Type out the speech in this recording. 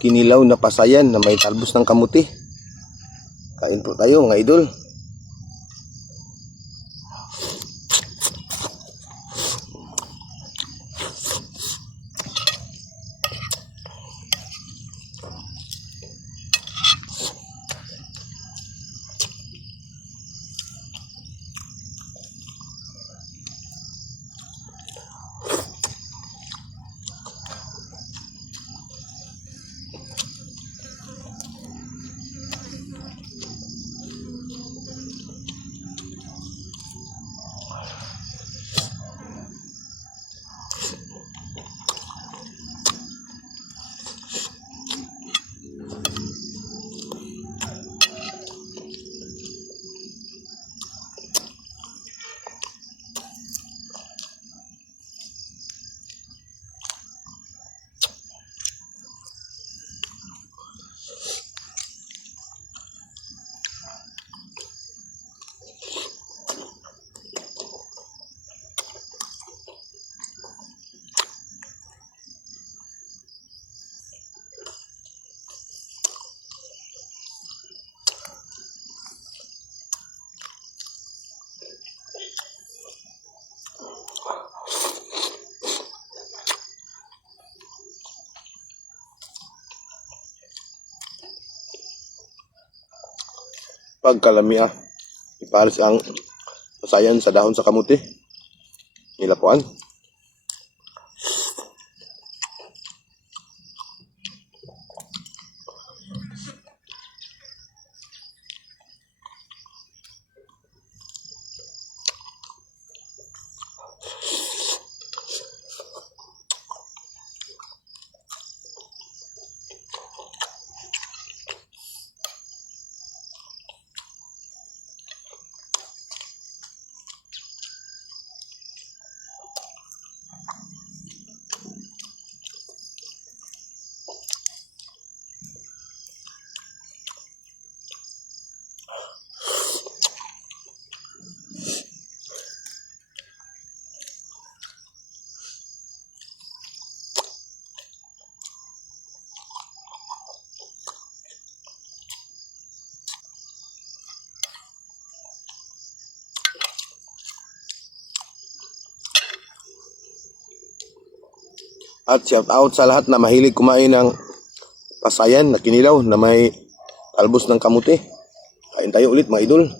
kinilaw na pasayan na may talbos ng kamuti. Kain po tayo mga idol. Pagkalamiya, ipares ang pasayan sa dahon sa kamuti. Nilapuan. At shout out sa lahat na mahilig kumain ng pasayan na kinilaw na may talbos ng kamuti. Kain tayo ulit mga idol.